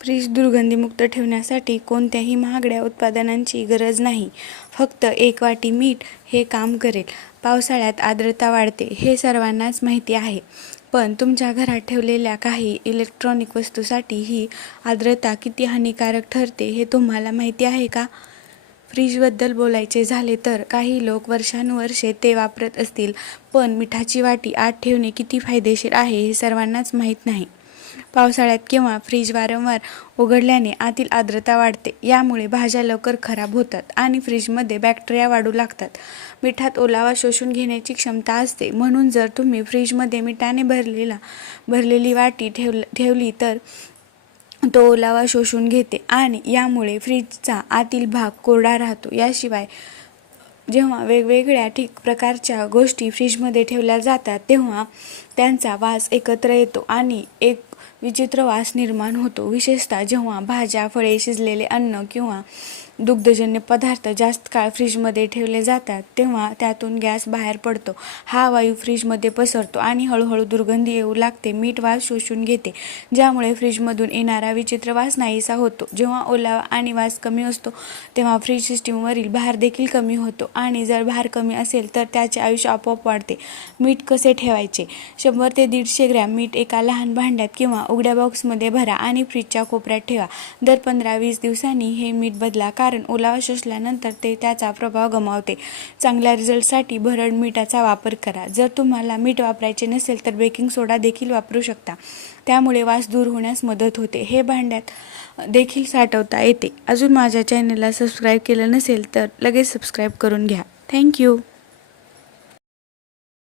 Fridge दुर्गंधीमुक्त ठेवण्यासाठी कोणत्याही महागड्या उत्पादनांची गरज नाही. फक्त एक वाटी मीठ हे काम करेल. पावसाळ्यात आर्द्रता वाढते हे सर्वांनाच माहिती आहे. पण तुमच्या घरात ठेवलेल्या काही इलेक्ट्रॉनिक वस्तूसाठी ही आर्द्रता किती हानिकारक ठरते हे तुम्हाला माहिती आहे का? फ्रीजबद्दल बोलायचे झाले तर काही लोक वर्षानुवर्षे ते वापरत असतील पण मिठाची वाटी आत ठेवणे किती फायदेशीर आहे हे सर्वांनाच माहीत नाही. पावसाळ्यात किंवा फ्रीज वारंवार उघडल्याने आतील आर्द्रता वाढते. यामुळे भाज्या लवकर खराब होतात आणि फ्रीजमध्ये बॅक्टेरिया वाढू लागतात. मिठात ओलावा शोषून घेण्याची क्षमता असते. म्हणून जर तुम्ही फ्रीजमध्ये मिठाने भरलेला भरलेली वाटी ठेव ठेवली तर तो ओलावा शोषून घेते आणि यामुळे फ्रीजचा आतील भाग कोरडा राहतो. याशिवाय जेव्हा वेगवेगळ्या ठीक प्रकारच्या गोष्टी फ्रीजमध्ये ठेवल्या जातात तेव्हा त्यांचा वास एकत्र येतो आणि एक विचित्र वास निर्माण होतो. विशेषतः जेव्हा भाज्या फळे शिजलेले अन्न किंवा दुग्धजन्य पदार्थ जास्त काळ फ्रीजमध्ये ठेवले जातात तेव्हा त्यातून गॅस बाहेर पडतो. हा वायू फ्रीजमध्ये पसरतो आणि हळूहळू दुर्गंधी येऊ लागते मीठ वास शोषून घेते ज्यामुळे फ्रीजमधून येणारा विचित्र वास नाहीसा होतो. जेव्हा ओलावा आणि वास कमी असतो तेव्हा फ्रीज सिस्टीमवरील भार देखील कमी होतो आणि जर भार कमी असेल तर त्याचे आयुष्य आपोआप वाढते. मीठ कसे ठेवायचे? शंभर ते दीडशे ग्रॅम मीठ एका लहान भांड्यात किंवा उघड्या बॉक्समध्ये भरा आणि फ्रीजच्या कोपऱ्यात ठेवा. दर पंधरा वीस दिवसांनी हे मीठ बदला कारण कारण ओलावा शोषल्यानंतर ते त्याचा प्रभाव गमावते. चांगल्या रिझल्टसाठी भरड मिठाचा वापर करा. जर तुम्हाला मीठ वापरायचे नसेल तर बेकिंग सोडा देखील वापरू शकता. त्यामुळे वास दूर होण्यास मदत होते. हे भांड्यात देखील साठवता येते. अजून माझ्या चॅनलला सबस्क्राईब केलं नसेल तर लगेच सबस्क्राईब करून घ्या. थँक्यू